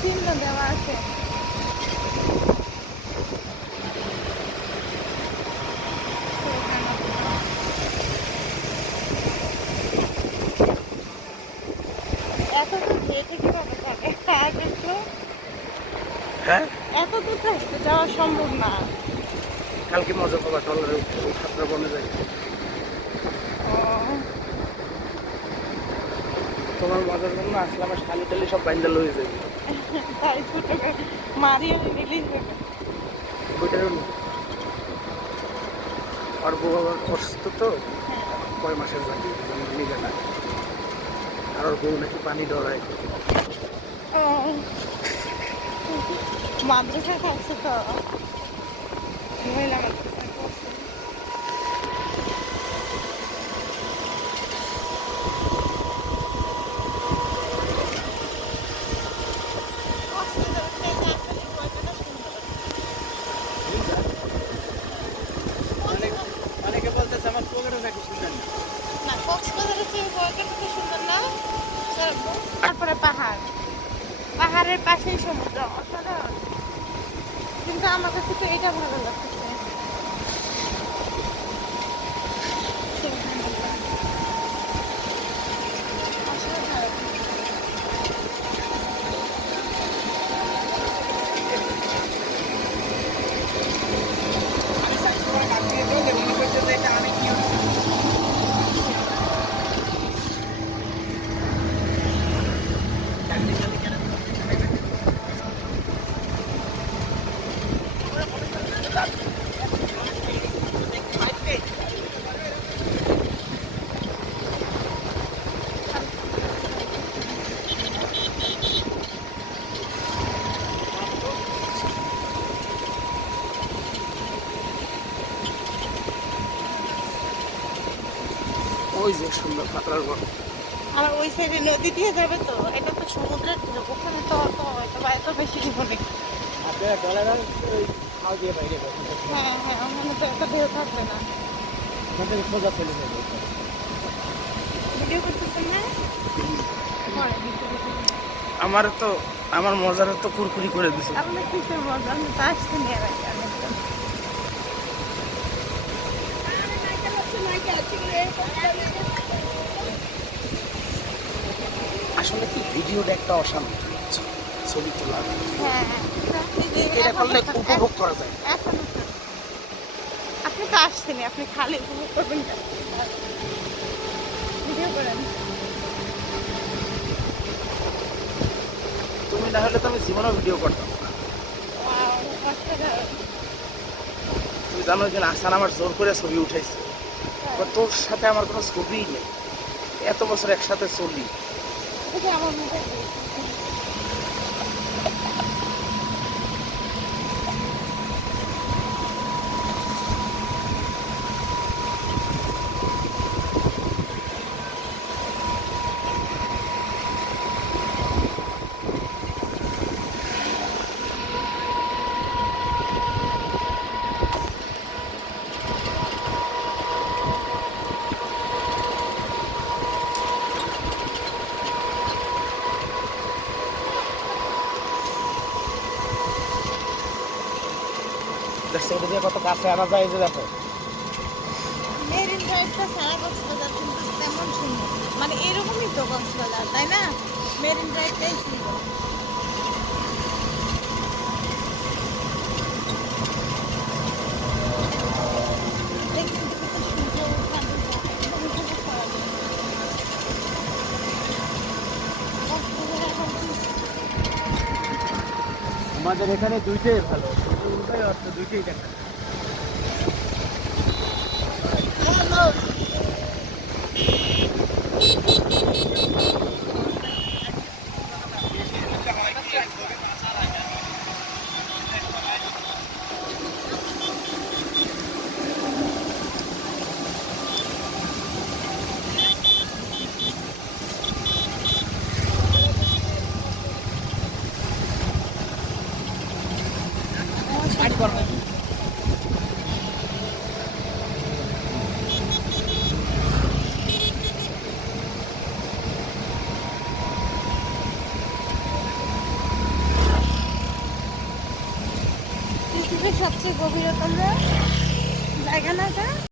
চিহ্ন দেওয়া আছে। এত দূর হেঁটে কিভাবে যাবে? হ্যাঁ, এত দূর তো হেঁটে যাওয়া সম্ভব না। কালকে মজা পাবা, ট্রলারে ওই খাতরা বনে যায়। ও, তোমার মজার জন্য আসলে আমার শালি টালি সব বাইন্ডাল হয়ে যাবে। তাই ছোট মারিয়ে নিলেই হবে। ওইটার আর বউ আবার অসুস্থ তো, কয় মাসের জাতি নিবে না। আর ওর বউ নাকি পানি ডরায়। ও, মাদ্রাসা থাকছে তো মহিলা মাদ্রাসায় পড়ছে। অনেকে বলতেছে আমার প্রোগ্রাম নাকি শুনবেন না। না, কক্সবাজারের চেয়ে বয়টা খুব সুন্দর না? তারপরে পাহাড়, পাহাড়ের পাশেই সমুদ্র, অসাধারণ। কিন্তু আমার কাছে তো এটা ভালো লাগতেছে। অসাধারণ। আমি সাইজ করে বাদ দিয়ে চলে মনে করছে যে এটা আমি কি হচ্ছে। ওই যে সুন্দর খাতরার বন। আর ওই সাইডে নদী দিয়ে যাবে তো, এটা তো সমুদ্রের ঢেউ, ওখানে তো অত হয়তো বা এত বেশি দিব না। আপনারা ডলার ওই খাও দিয়ে বাইরে হ্যাঁ হ্যাঁ, ওখানে তো এত ঢেউ থাকবে না। সোজা চলে যাবে। ভিডিও করতেছেন না? পরে ভিডিও করতেছেন। আমার তো আমার মজার তো কুরকুরি করে দিছে। আপনার কিসের মজা? আমি তো আসতে নিয়ে রাখি অনেকটা। আসলে কি ভিডিওটা একটা অসাধারণ ছবি তোলা, হ্যাঁ, এটা করলে উপভোগ করা যায়। এখন আপনি তো আসছেনই, আপনি খালি উপভোগ করবেন কেন? ভিডিও করেন। তুমি না হলে তো আমি জীবনেও ভিডিও করতাম না। Wow, অসাধারণ। তুমি জানো যে আসান আমার জোর করে ছবি উঠাইছে, তোর সাথে আমার কোনো ছবিই নেই, এত বছর একসাথে চলি। এটা আমার মোবাইল। দেখছো এটা দিয়ে কত কাছে আনা যায়, এই যে দেখো। মেরিন ড্রাইভটা সারা কক্সবাজার কিন্তু তেমন সুন্দর, মানে এরকমই তো কক্সবাজার, তাই না? মেরিন ড্রাইভটাই সুন্দর। দেখুন কত সূর্য ওঠা একদম উপভোগ করা যায়। কক্সবাজার এখন আমাদের এখানে দুইটাই ভালো, উভয় অর্থ দুইটাই দেখা। সবচেয়ে গভীরতম জায়গা না এটা?